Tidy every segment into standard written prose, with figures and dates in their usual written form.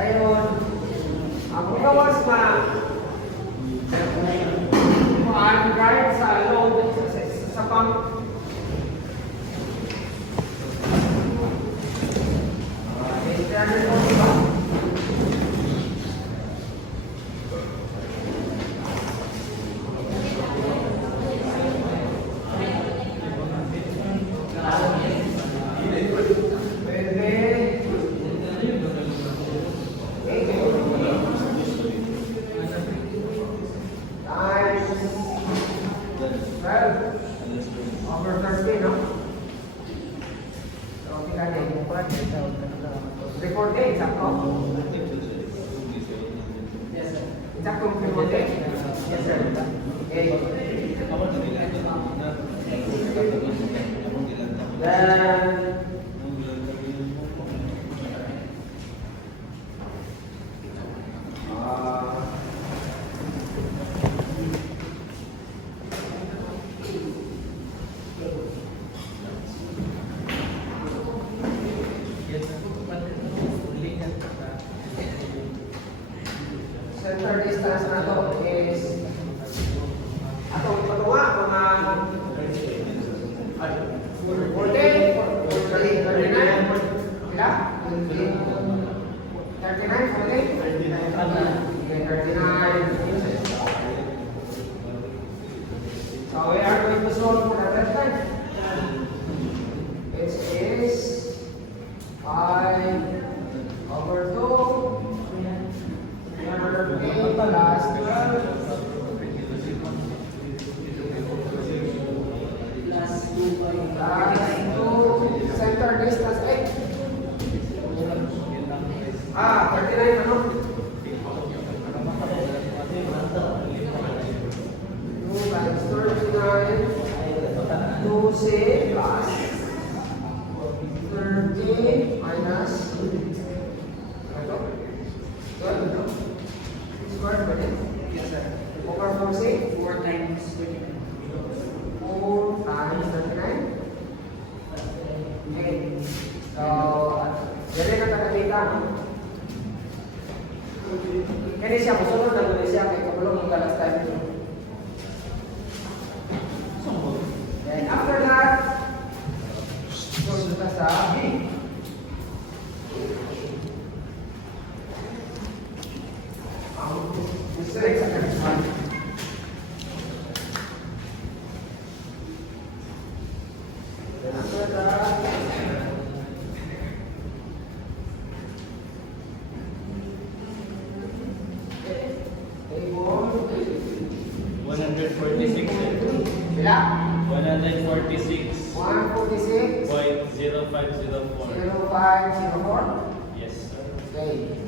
Ngayon, ang gawas na guard sa load sa pump. Over 30, no? So, kailangan report day, sakto? Yes, sir. Sakto report day? Yes, sir. Okay. Then, center distance na to is atong patuwa mga 40, 39, kila? 39, 39. So we are going to solve for the left time. It is 5 over 2 plus 2 center distance 8. 39 ano? 2 times 39 2c plus 30 minus ito? 12 no? Square ba din? Yes sir. Over 4c? 4 times 39. 4 times 39? Okay. So, jadi kata kita, ini siapa suruh dan Indonesia kayak belum menggalas time itu. And after that, so kita sabi, select sa next. Then after that. Bila? 146. 146. 0.0504. 0504. Yes, sir. Okay.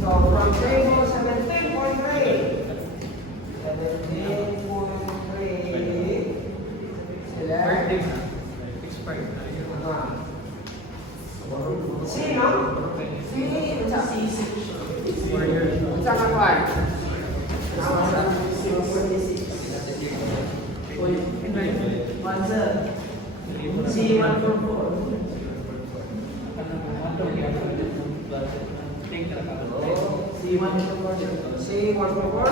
So from table 17.3. 17.3. Select. C, no? C, unsa? Unsa ka kuan? C144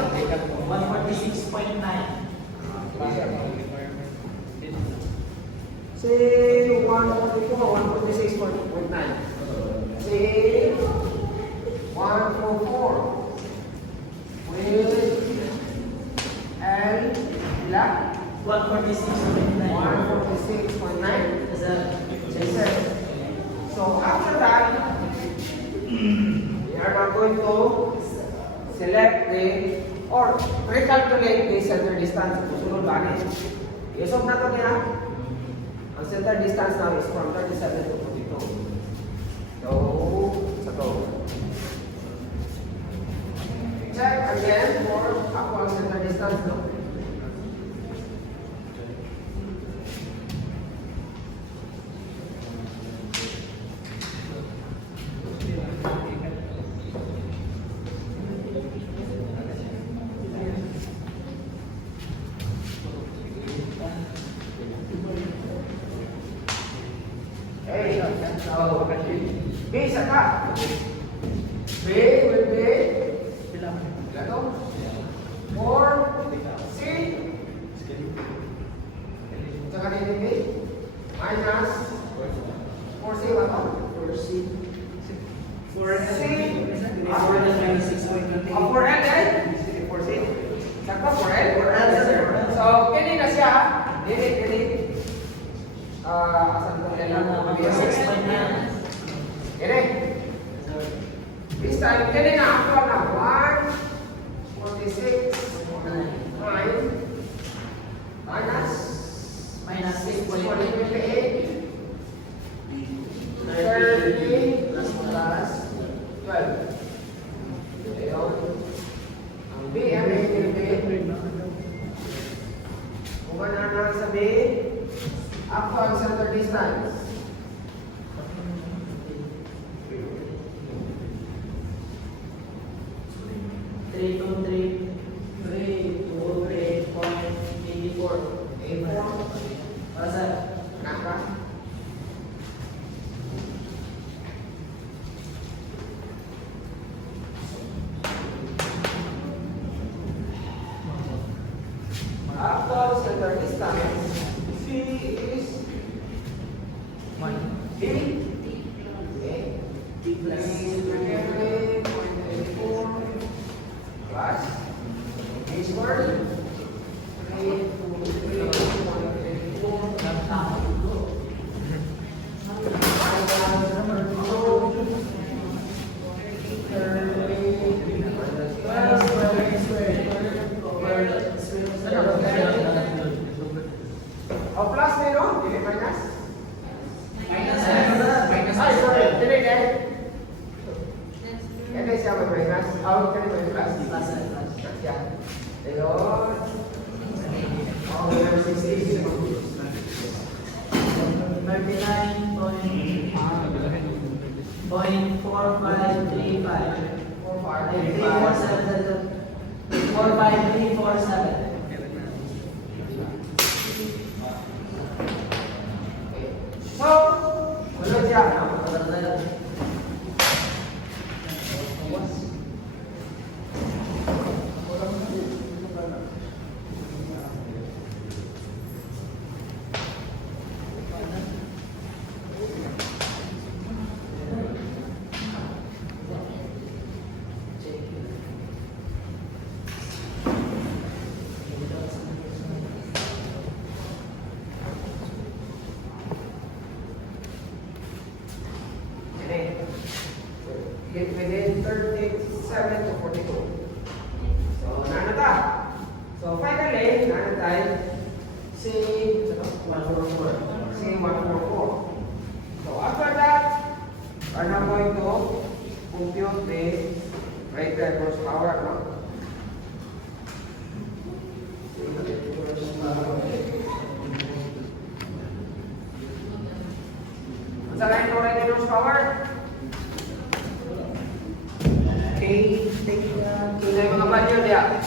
146.9. C144 146.9 C144 with L bila 146.9. 146.9. Yes, sir. Yes, sir. So after that, we are now going to select the or recalculate the center distance. Susunod ba ni? Isog na to niya. Ang center distance now is from 37 to 42. So, sa to. Check again for actual center distance, no? Hey, So, B saka. B will be ito. 4C. Saka din B. Minus 4C ba ito? 4C. 4C. 496.28. 4L eh? 4C. Saka 4L. 4L, sir. So, kini na siya. Kini. Asan ko nila? 6.9. Kini. This time, kini na ako na 146 9 minus Minus 6.8. 6.28 30 plus 12. Ayun. Ang B, ano yung B? Kung ano na sa B, actual center distance. Three to 8.84. Para sa Naka. Actual center distance, C is 1. B. Okay. T plus 0.84 plus B squared. 3 to 3.84 Oh, plus na yun, hindi minus. Ay, sorry, hindi eh. Kaya siya may minus. Out ka may plus. Plus siya. Ayun. Oh, we have 60. 45347. So, wala siya. Get within 37 to 42. So, nanata. So, finally, nanatay C 144. C 144. So, after that, we're now going to compute the rated horsepower, no? Ang sa kain ng rated horsepower? Tunay mga value dia.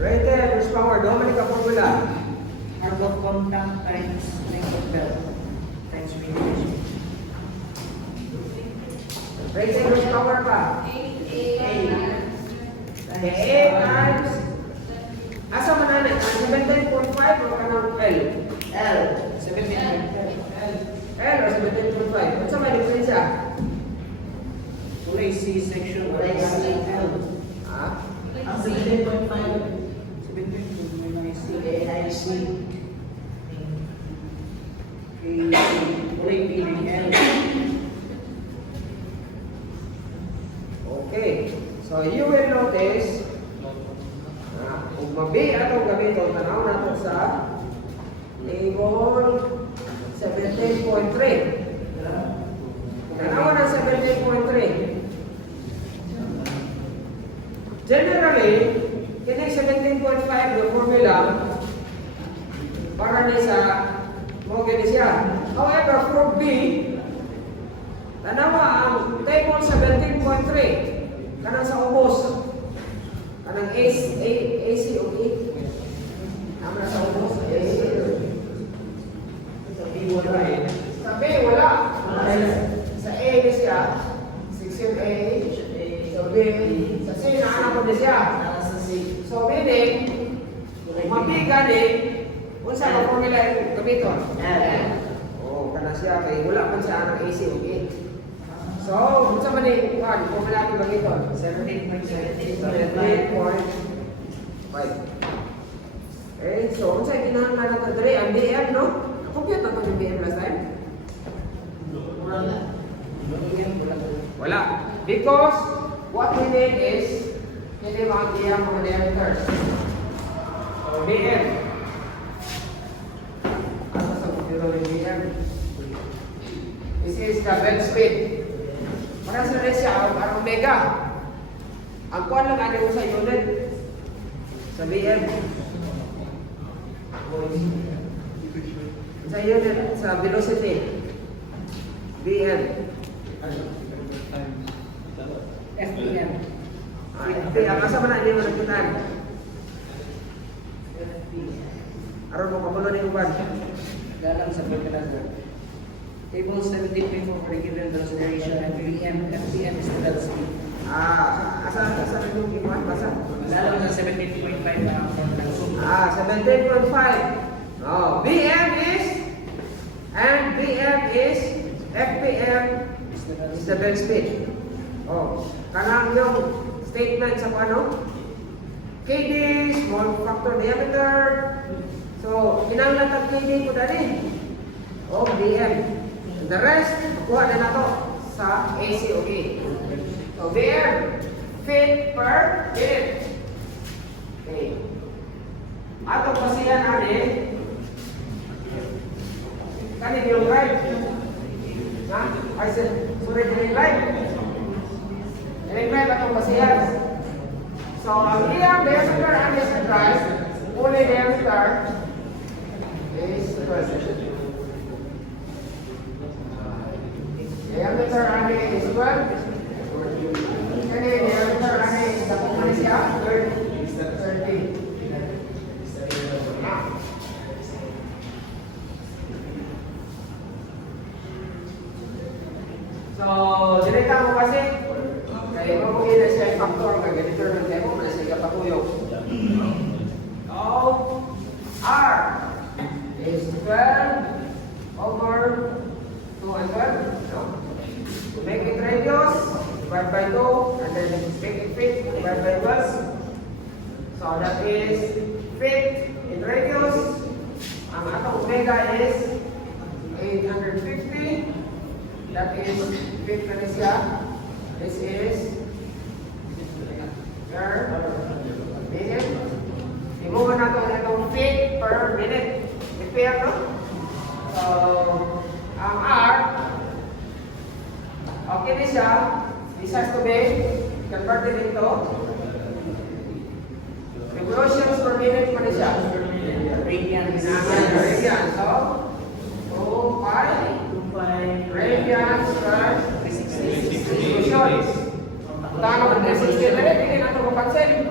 Rated horsepower, doon man ka formula. Arc of contact times length of belt times radius. Rated horsepower ka. A times asa man na 17.5 o kanang L? L 17.5. L or 17.5. What's ang may diferensya? Kulay C section. Kulay C L. Ah? Ang 17.5. 17.5 may C. C. Kulay P ng L. Okay. So you will notice kung mabi atong gamiton tanaw nato sa table 17.3. Tanawa ng 17.3. Generally, kining 17.5 yung formula para ni sa mo gani siya. However, for B, tanawa ang table 17.3 kanang sa ubos. Kanang AC o E. Naman sa ubos. AC. Sa B, wala. Sa A ni siya. Section A. Sa B. Sa C, naanak ko din siya. So, meaning, mabiga din, kung saan ang formula yung gamiton. Oo, kana siya, kaya wala pa siya ng AC, okay? So, kung saan man yung formula yung gamiton? 17.5. Okay, so kung saan kinahanglan natin dali, ang BM, no? Compute na ito yung BM last time? Wala. Because, what we need is, hindi mga BM mga diameters. So, BM. Ano sa computer yung BM? This is the bed speed. Para sa siya, ang omega. Ang kuwan lang ano mo sa unit. Sa BM. Sa unit, sa velocity. BM. FPM. Okay, ang asa man na hindi mo nakitaan. Aron mo kamulo ni uban. Dalang sa pagkalaga. Table 17.4 for the given acceleration and FPM is the velocity. Asa yung iwan? Basa? Dalang sa 17.5 na formula. 17.5. Oh, BM is, and BM is, FPM is the bed speed. Oh, kanang yung statement sa ano? KD, small factor diameter. So, kinanglan ang KD ko dali. Oh, BM. And the rest, makuha na nato sa AC, okay. So, BM, feet per minute. Okay. Ato pasiyan natin, kanin yung right. Ha? I said, sorry, yung right. Yung right atong pasiyan. So, ang iyang diameter and diameter, only diameter is 12. Diameter and is 12. Kani diameter and is dapat man siya 30. So, direta mo kasi kaya mo kung ina siya yung factor kaya ganito ng demo na siya kapatuyog. So, R is 12 over 2 and 12. No? To make it radius, divide by 2, and then make it feet, divide by 12. So, that is feet in radius. Ang atong omega is 850. That is feet na siya. This is per minute. Imuha na ito itong feet per minute. Repair, no? So, ang R, okay na siya. This has to be converted into revolutions per minute pa na siya. Radians. Radian. So, 2 pi radians per revolutions. Tama mo na 60 minutes, hindi na ito mapansin.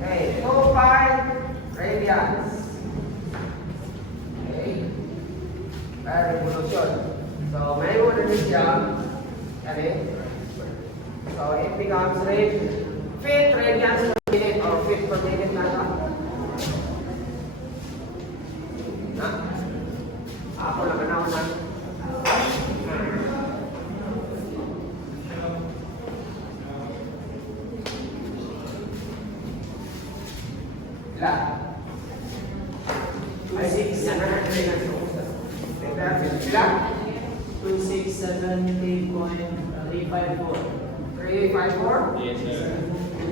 Okay, 2 pi radians. Okay. Per revolution. So, may una din siya. So, it becomes feet radians per minute or feet per minute na ito. Ako lang na ako. Ilan? Ay, 6. Yan na natin ang ilan? 267.354. 354? Yes, sir.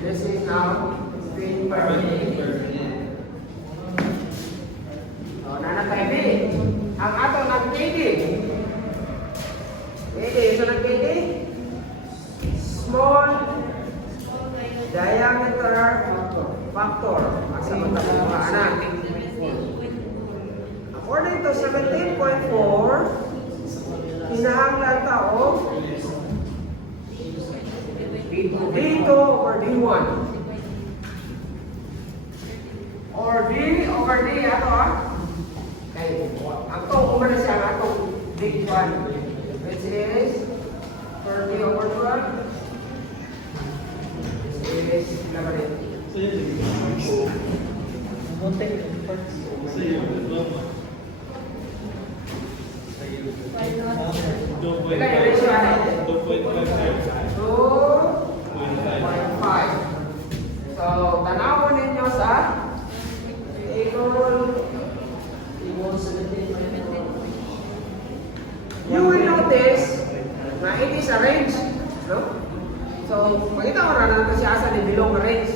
This is now feet per minute. So, nanatay B. Ang ato ng KD. KD, so ng KD? Small diameter factor. Asa mo ito mga anak? According to 17.4, kinahanglan tao D2 over D1. Or D over D, ano ah? Okay. Ako, kumana siya ang atong big one, which is 30 over 12. This is labarin. Ilan yung ratio natin? 2.5. So, tanawin ninyo sa table. You will notice na it is a range, no? So, makita mo na natin siya asa ni bilong na range.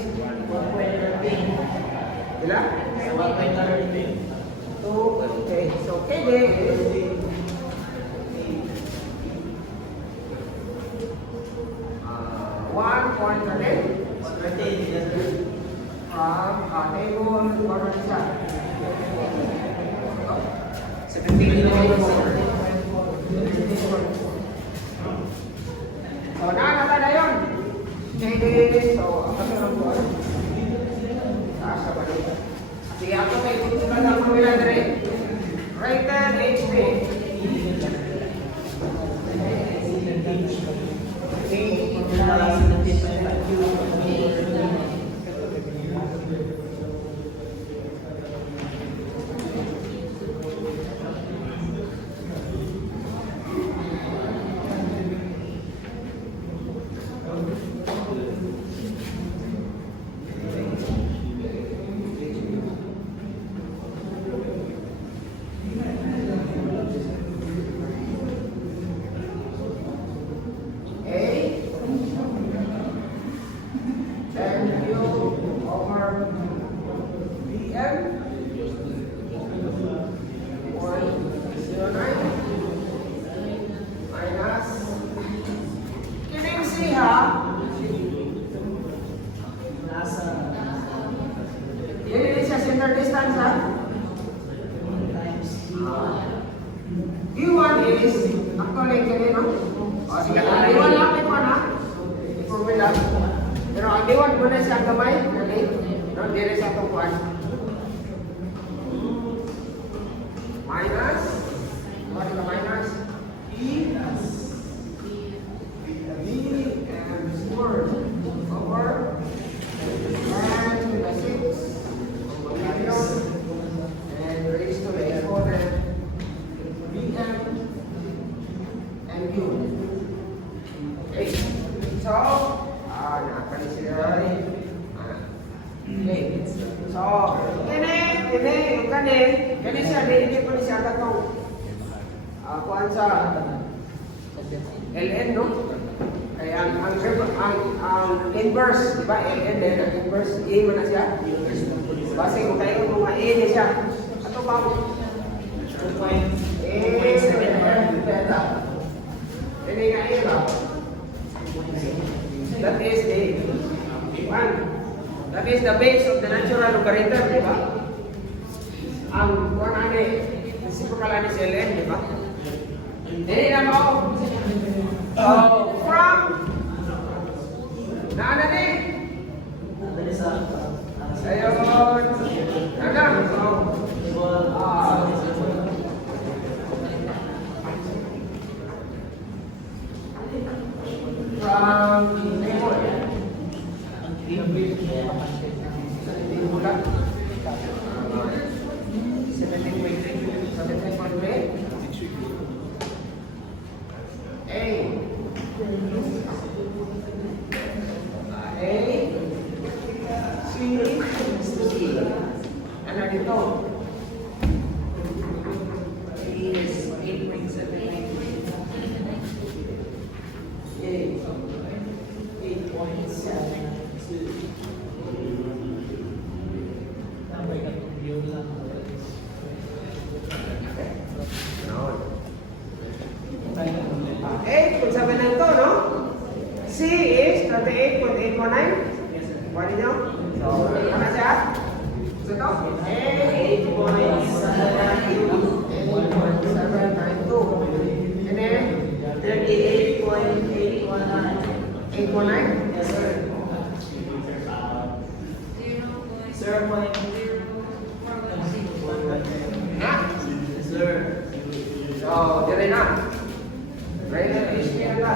Dila? 2, okay. So, KD is 1.13 from table, what is that? 17 So, nakakata na yun. KD, so, ang kasunod ko. Asa ba dito? Sige, ako may kutukan ng mga rin. Rated HP. Distance, ha? D1 is actually kami, no? O, sige, D1 lapit mo na. I-formula. Pero ang D1 muna siya kamay, okay? No, dire sa itong kuwan. Minus. What is the minus? E. B and squared over and to the 6. And raise to the exponent Bm and U. Okay. So, nakakali sila rin. Okay. So, yung kani siya, hindi po siya katong kuhan sa Ln, no? Kaya ang inverse, di ba? Ln din, ang inverse, A mo na siya. Base kung tayo kung mga A niya siya. Ato ba? 2.7 beta. Ini nga A ba? That is A. One. That is the base of the natural logarithm, di ba? Ang kuhan ani, reciprocal ani sa Ln, di ba? Dili na mo. So, from naana ni? Ayun. Hanggang. From table. Ano dito? is 8.79. Kung sabi na ito, no? C is 38.819. Pwede nyo? So, ano siya? So, ito? 8.792. And then? 38.819. 819? Yes, sir. 0.0. Ha? Yes, sir. Oh, dire na. Right na HP na ba?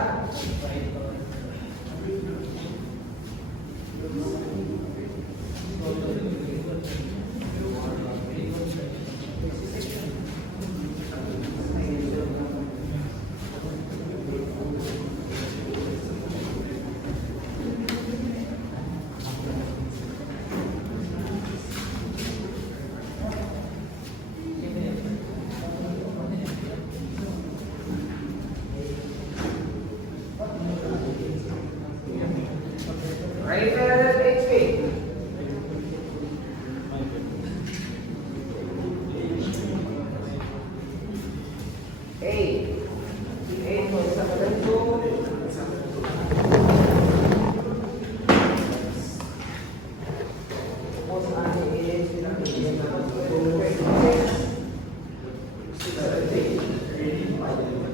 Right na HP. Eight. Eight po sa kalanto. Tapos ano i-eight sila. Six, seven, eight.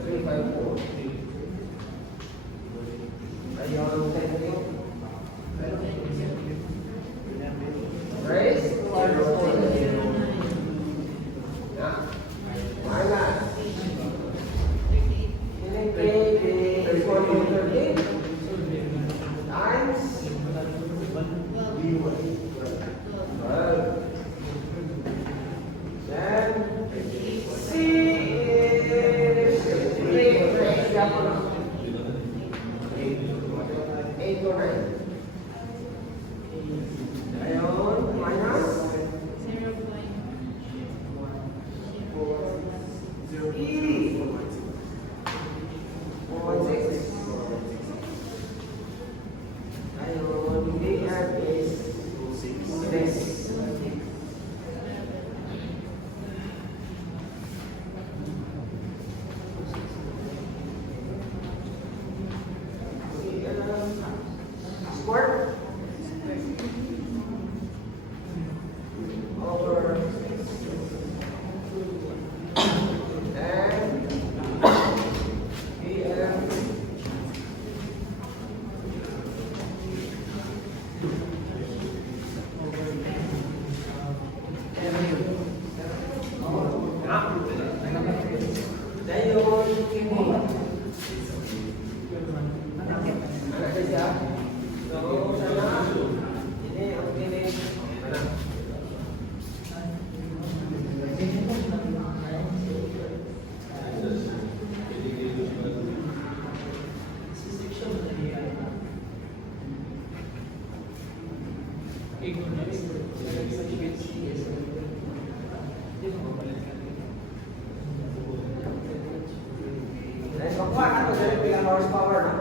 3, 5, 4. Ayaw ang tayo. Raise. Yeah. Why not? Times. Then C is 8 to 9. Ayun, minus. E. 4.6. Ayun, BF is 6. Square. Over. And BF. Let's go. What? Ano dali bilang horsepower na?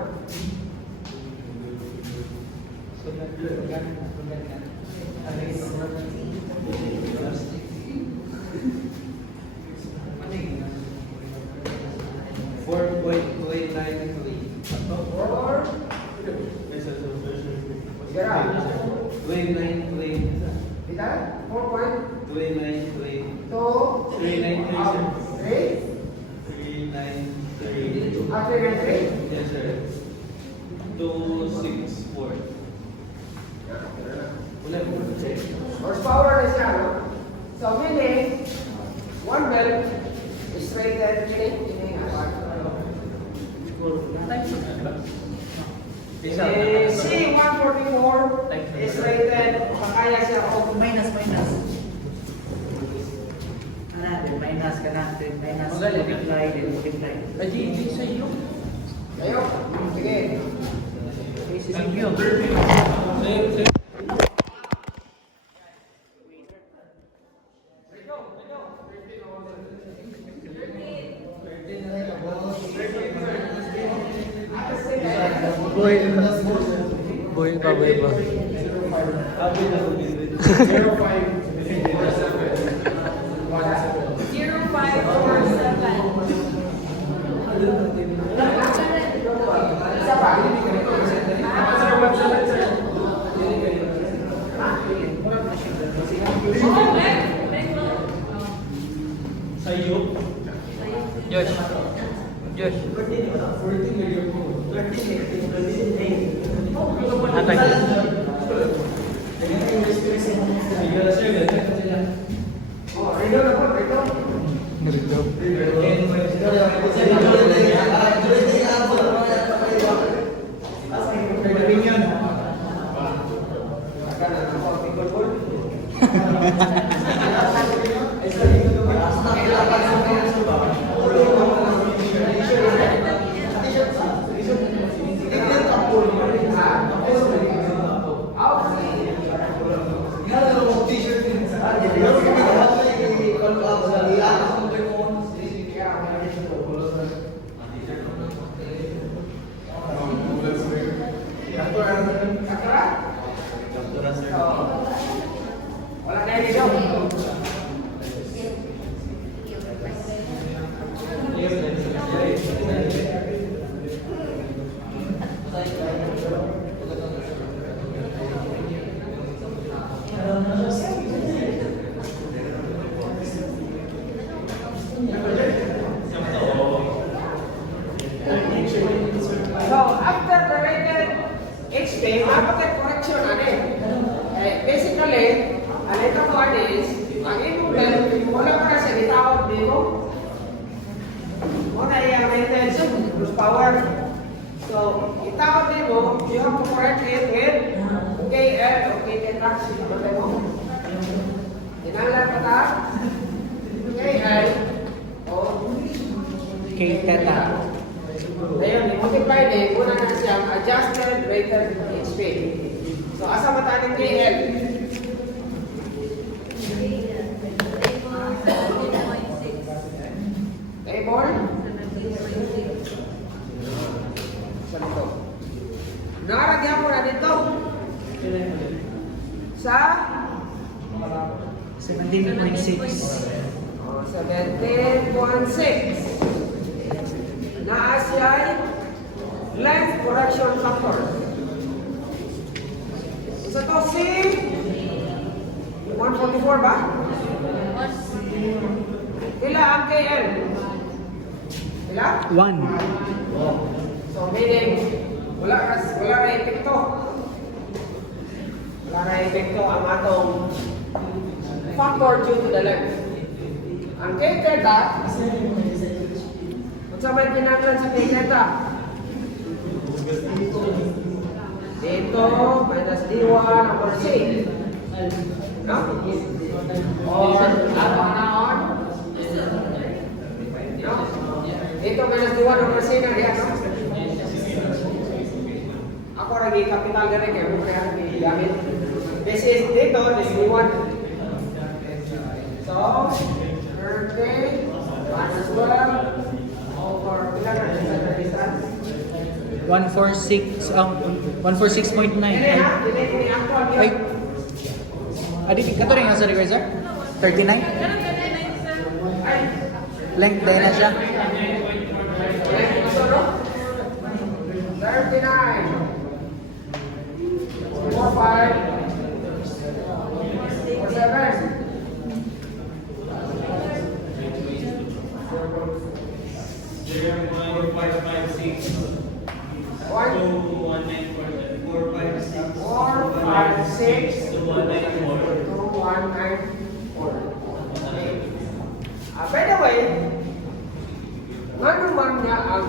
Four. Sigara. Kita? 4 point. 2. 3. After 3. Yes, sir. 264. Horsepower na siya, no? So, meaning, one belt is rated C144 is rated, makaya siya o Minus. Minus ka na. Minus. Multiply. sa iyo. kayo. Sige. Thank you. Boy pa. さいよ。よし。よし。Oh, Rino na po, Rino. Wala na yung video. So, after the rated HP, mapagkat correction natin. Basically, ang ito ko is, ang imong belt, wala pa na siya itawag dito. Muna yung retention, lose power. So, itawag dito, you have to correct it with KL o KT traction. Ano mo? Inalan pa ta? KL o K-teta. Ngayon, i-multiply din, una na siyang adjusted rated HP. So, asa mataning KL? Table? Sa dito. Nakaragyan mo na dito. Sa? 17.6. 17.6. Na siya ay length correction factor. Isa to si 144 ba? Pila ang KL? Pila? 1. So meaning, wala na epekto. Wala na epekto ang atong factor due to the length. Ang K-theta, kung sa may pinaglan sa K-theta, dito, minus D1 over C. No? Or, apa na on? No? Dito, minus D1 over C na diyan, no? Ako lagi capital gani kaya mo kaya gamit. This is dito, this is D1. So, 30 minus 12 over pila na sa distance. 146, 146.9. Dili ha, dili actual Ay. yun. Adi, kato rin nasa reverse, sir? 39? Ay, Length dahil na siya. 39. 4, 5, 4, 7. One, 4, 5, 6, 2, 1, 9, 4. By the way, ano man nga ang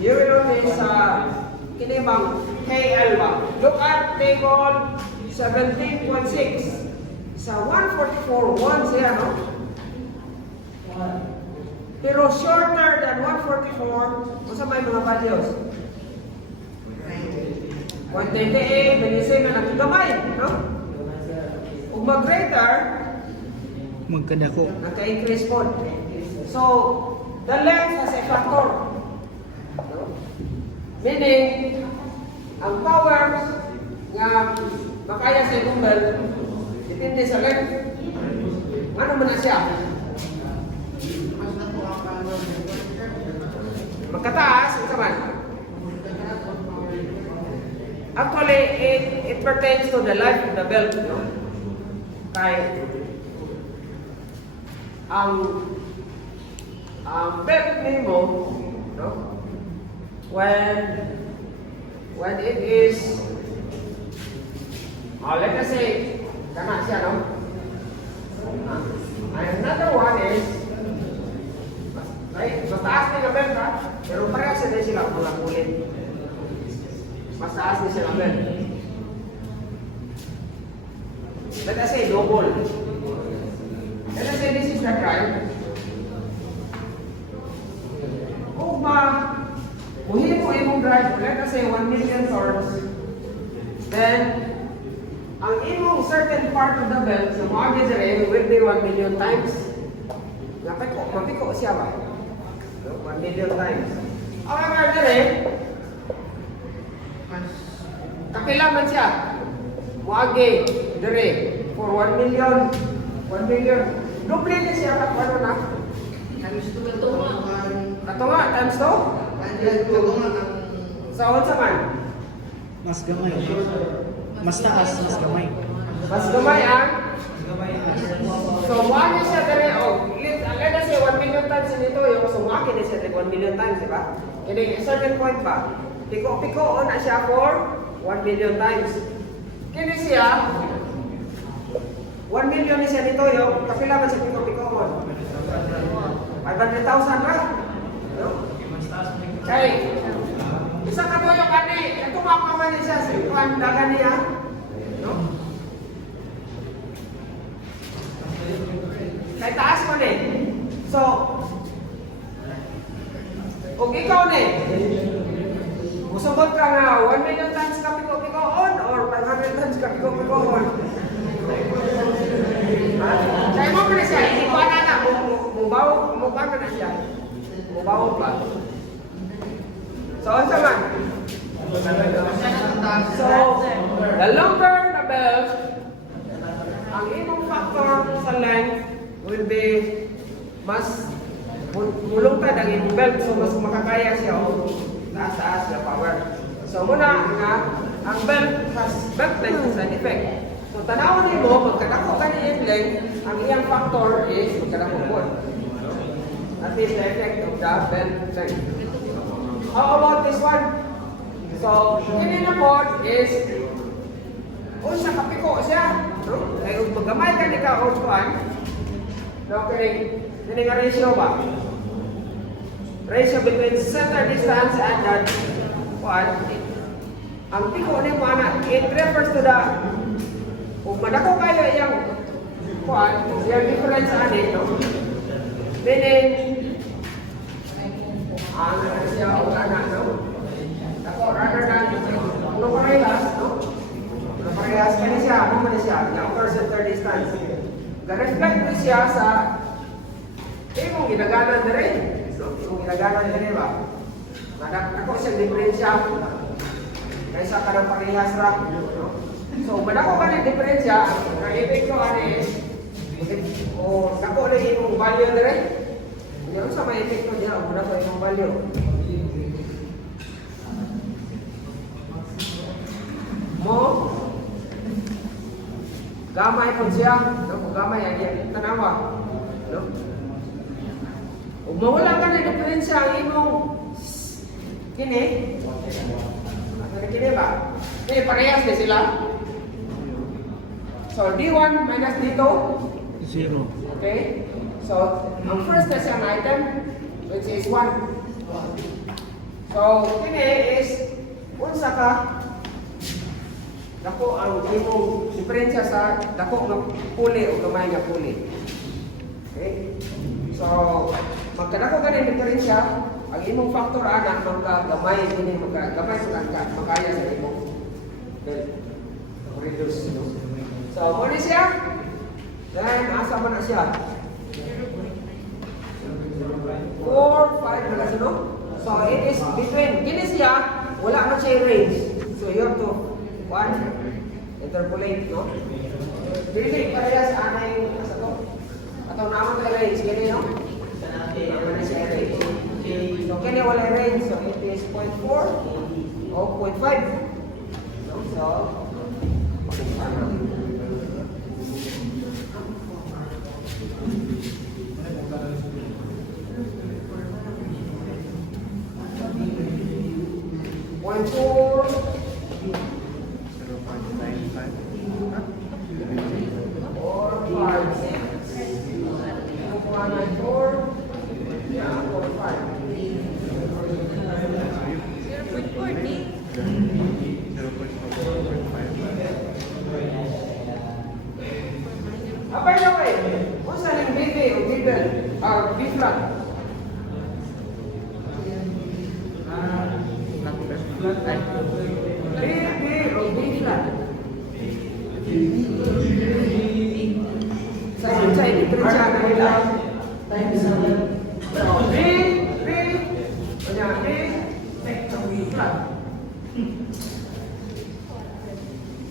you will notice sa kinibang KL ba? Look at table 17.6. Sa 144, 1 siya, no? Pero shorter than 144, kung sa may mga values? 128, minisay na nagkamay, no? Kung mag-greater, Magkadako. nagka-increase po. So, the length has a factor. No? Meaning, ang power nga makaya sa dumbbell, depende sa length. Ano man na siya? Magkataas, ito man. Actually, it pertains to the life of the belt. No? Kaya, ang belt nimo, no? When it is, let us say, kana siya, no? And another one is, mas taas na yung belt ha, pero parehas din sila pulang ulit. Mas taas din sila belt. Let us say double. Let us say this is the drive. Kung hindi mo imong drive, let us say 1 million torques, then ang imong certain part of the belt sa mga gizere will be 1 million times. Mapiko siya ba? 1 million times. However, dire, kapila man siya. Muagi, dire, for 1 million. 1 million. Doble na siya, ano na? Katunga, times 2? Sa unsa man? Mas gamay. Mas taas, mas gamay. Mas gamay ang? So, muagi siya dire, let us say 1 million times nito yung so muagi na siya 1 million times, di ba? Kaya a certain point pa, piko-piko na siya for 1 million times. Kini siya, 1 million na siya nito yung kapila man siya piko-piko on. 500,000 ra. No? Okay. Isa ka to yung kani, ito makaman niya siya sa ikuan dagan niya. No? Kaya taas mo ni. So, kung ikaw ni, musabot ka nga 1 million times ka piko-piko on or 500 times ka piko-piko on. Kaya mo pa na siya, hindi ko na mubaw na siya. Mubaw pa. So, ano man? So, the longer the belt, ang imong factor sa length will be mas mulungtad ang imong belt. So, mas makakaya siya o taas-taas na power. So, muna nga, ang belt length has an effect. So, tanawin mo, magkadako ka niya yung length, ang iyang factor is magkadako po. That is the effect of the belt length. How about this one? So, kini na po is kung sa kapiko siya, no? Ay kung magamay ka ni ka o kuan, no, kini nga ratio ba? Ratio between center distance and that kuan. Ang piko ni mo ana, it refers to the kung madako kayo iyang kuan, yung difference ani, no? Meaning ang siya o ana, no? Ako, rather than kung parehas, no? Kung parehas ka siya, ano man siya? Yung occurs at third distance. Ga-reflect mo siya sa kung ginaganan na rin. So, kung ginaganan na rin ba? Ako siyang diferensya kaysa ka ng parehas ra. No? So, madako ka ng diferensya, ang epekto ano is, o nako na yung value na rin. Yung sa may epekto niya, muna ko yung value. Mo, gamay po siya, no? Kung gamay, yan tanawa. No? Kung mawala ka na diferensya, ang imong kini, kini ba? Kini parehas na sila. So, D1 minus D2, 0. okay? So, ang first na siyang item, which is 1. So, kini is, unsa ka, dako ang imong diferensya sa dako nga puli o gamay nga puli. Okay? So, magkadako ka ng diferensya, ang imong factor ana magkagamay ini magkagamay sa makaya sa imong reduce. So, mo ni siya. Then asa man na siya? 4, 5 na no? So, it is between kini siya wala man siya range. So, you have to interpolate, no? Dili parehas ana yung asa to. Ataw naman ka range kini, no? Naman na siya range. So kini wala range, so it is 0.4 o 0.5. So flat? B o B flat? Sa diferensya na nila. B, kanya B, B flat.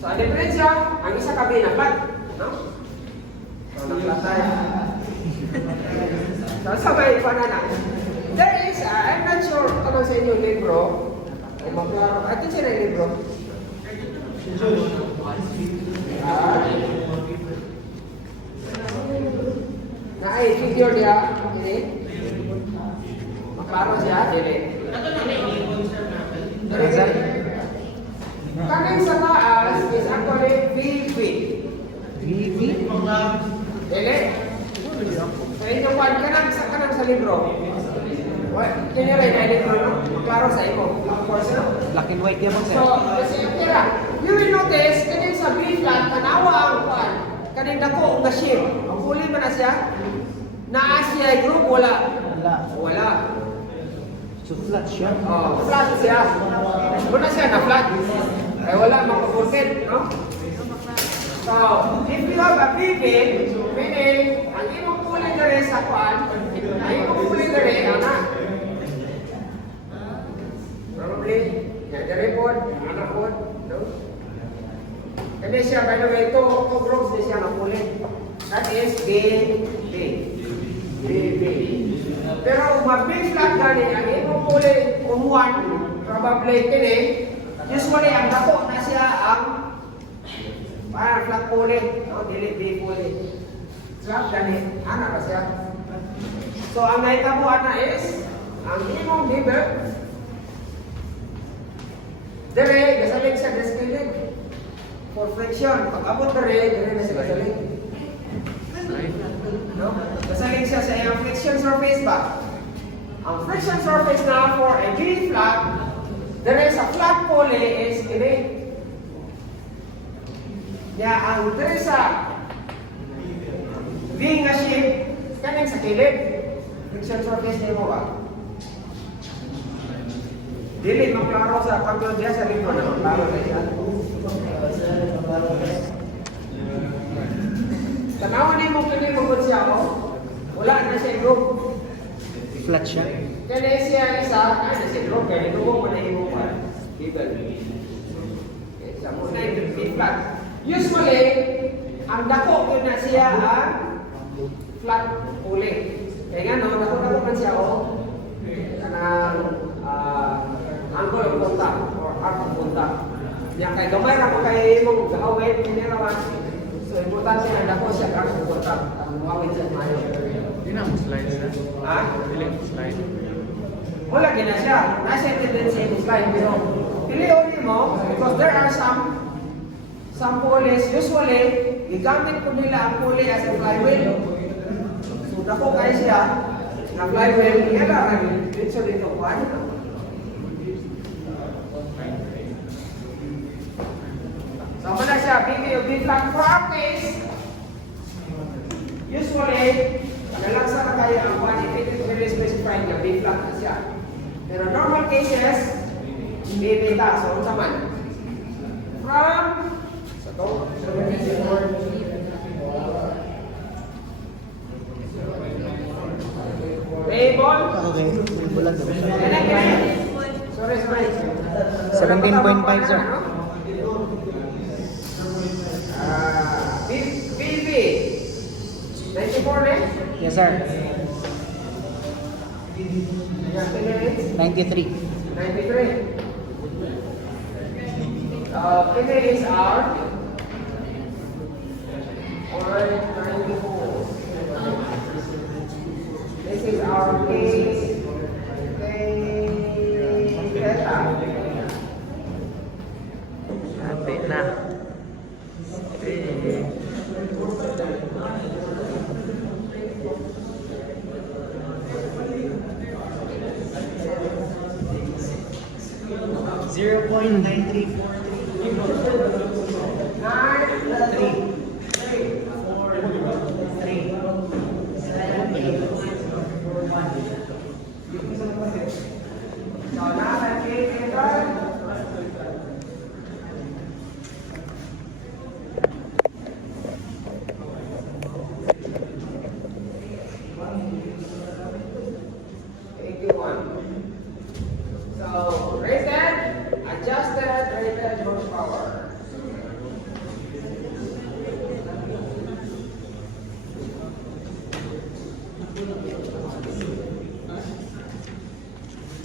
So, ang diferensya, ang isa ka B na flat. No? So, na-flat tayo. So, sabay pa na. There is, I'm not sure kung sa inyong libro, kung maklaro, ito sila yung libro. Na ay figure dia, ini. Maklaro siya, dili. Kaning sa taas is actually VV. VV? Dili. Sa inyong kwan, kanang sa libro. Kanya rin na libro, no? Maklaro sa imo. Of course, no? Black and white yan, sir. So, kasi yung tira, you will notice, kaning sa B flat, tanawa ang kwan. Kaning dako nga shape. Ang huli man na siya, naa siya group, wala. Wala. Wala. So flat siya. Oh, flat siya. Wala siya na flat. Ay wala makapurkit, no? So, if you have a pivot, meaning, ang imong huli na rin sa kwan, ang imong huli na rin, ana. Probably, yan na rin po, anak po, no? Kasi siya, by the way, ito groups na siya nakulit. That is B. Pero mabig flat gani, ang imong huli, umuwan, probably kini, usually, ang dako na siya ang parang flat huli, no? Dili B huli. Flat gani, ana ba siya? So, ang naitabuan na is, ang imong bibig, dire, gasaling siya described for friction. Pag abot dire na siya gasaling. No? Gasaling siya sa iyang friction surface ba? Ang friction surface na for a B flat, dire sa flat poly is kini. Ya, ang dire sa B nga shape, kaning sa kilid. Friction surface niyo ba? Dili maklaro sa pagod dia sa libro na maklaro na siya. Tanawan ni mo kini magod siya mo. Wala na siya group. Flat siya. Kaya siya isa na siya group kaya dugo pa na imo pa. Legal. Sa mo na yung flat. Usually ang dako yun na siya ang flat uli. Kaya nga no, dako man siya o kanang angle of contact or arc of contact. Yang kay gamay ra ko kay imong gawin ini rawan. So importante na dako siya arc of contact. Ang gawin sa mayo. Di na mo slides na. Ha? Dili mo slide. Wala gina siya. Nasa tendency in slide pero piliuli mo because there are some pulleys usually gigamit ko nila ang pulley as a flywheel. So dako kay siya na flywheel niya lang dito dito kuan. So, mana siya, B flat for our case, usually, nalansa na tayo ang 1 if it is very specified na B flat na siya. Pero normal cases, B beta. So, unsa man? From, sa to, table. Okay. Bulan daw. Sorry. 17.5, sir. PV 94 eh? Yes, sir. 93. 93. PV is R or 94. This is our case. Ate na. Eh.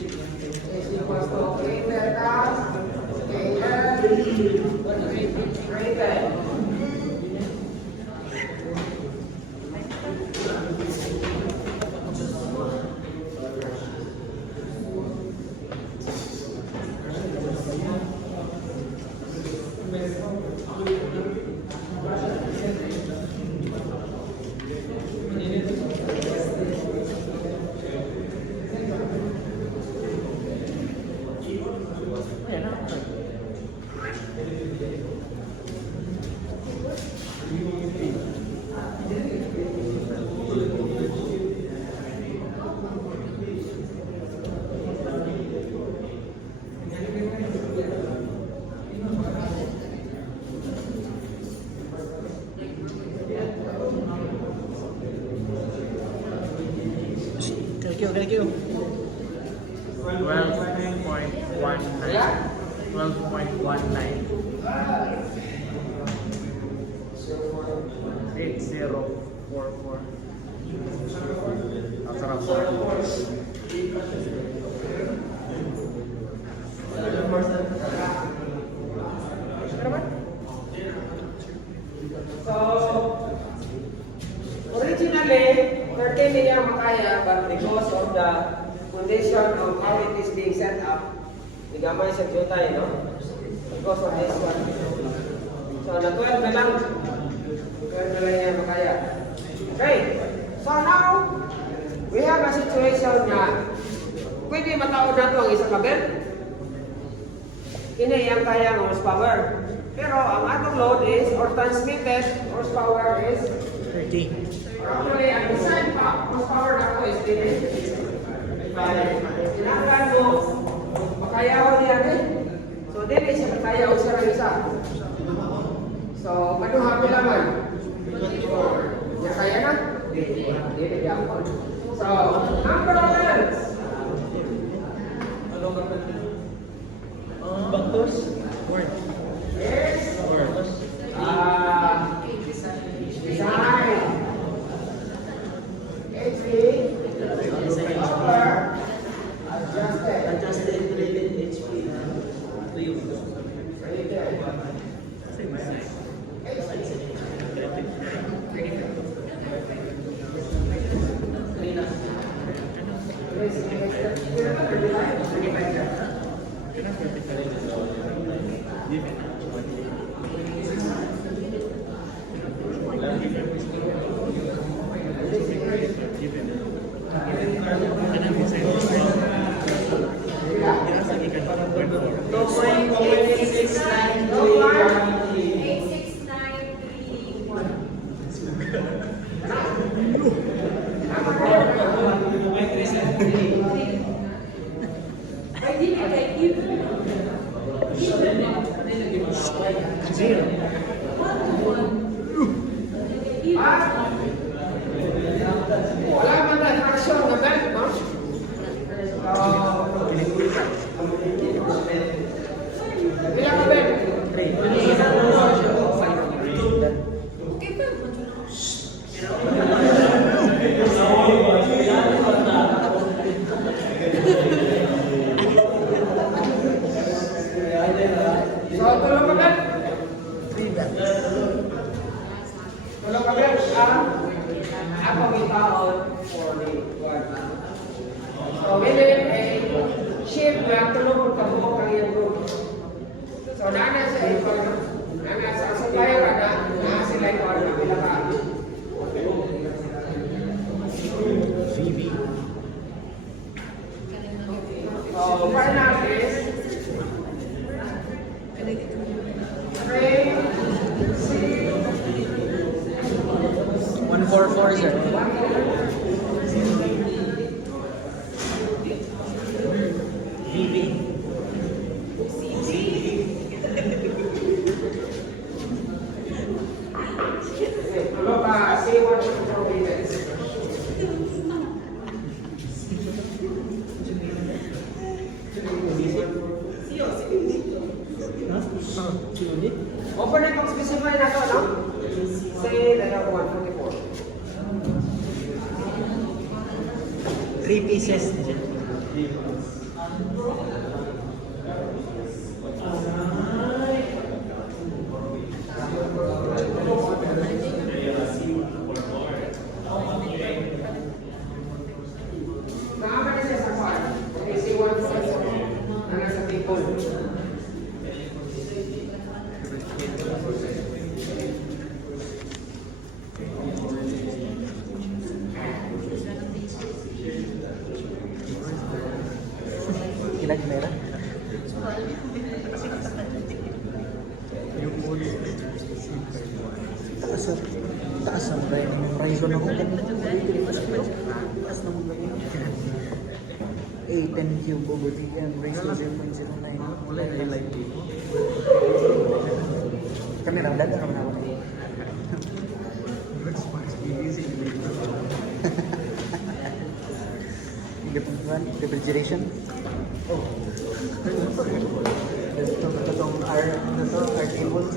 is equals to A theta AL rated. Thank you. 12.19. Yeah? 12.19. 8044. Ang sarap. So, originally, 13 niya makaya, but because of the condition of how it is being set up, nigamay sa jutay, no? Because of this one. So, na 12 na lang. 12 na lang niya makaya. Okay. So now, we have a situation na pwede mataon na ito ang isang kabel. Ini yang kaya ng horsepower. Pero ang atong load is, or transmitted horsepower is 30. actually, ang design horsepower na ito is din. Sinanggan mo, makayaw niya rin. So, din siya makayaw siya rin isa. So, kaduha pilaman. Niya kaya na? Hindi ako. So, number of turns. Bangkos? Word. Yes. Design. HP. Power. Adjusted. Adjusted rated HP. Rated. Wala man na fraction na belt, no? Ilang ka belt? So, tulong ka belt? Tulong ka belt? Ako may taon for the guard. So, within a ship na tulong kung kabukok ang iyong group. So, nana sa ikaw na, nana sa supplier ka na, nana sila ikaw na, pila ka. So, final is 144, sir. VB. Tulong ka, say what you for minutes. Open na itong specify na ito, no? Say that you have 144. 3 pieces. Nakakali siya sa kwan. Okay, si one na nasa people. Kinagmera. Taas sir. Taas ang Ryzen ako. Taas naman lagi. A10 cube over TN raised to 0.09. Wala na yung light dito. Kami lang, dada naman ako. Refrigeration. Oh. Itong R cables.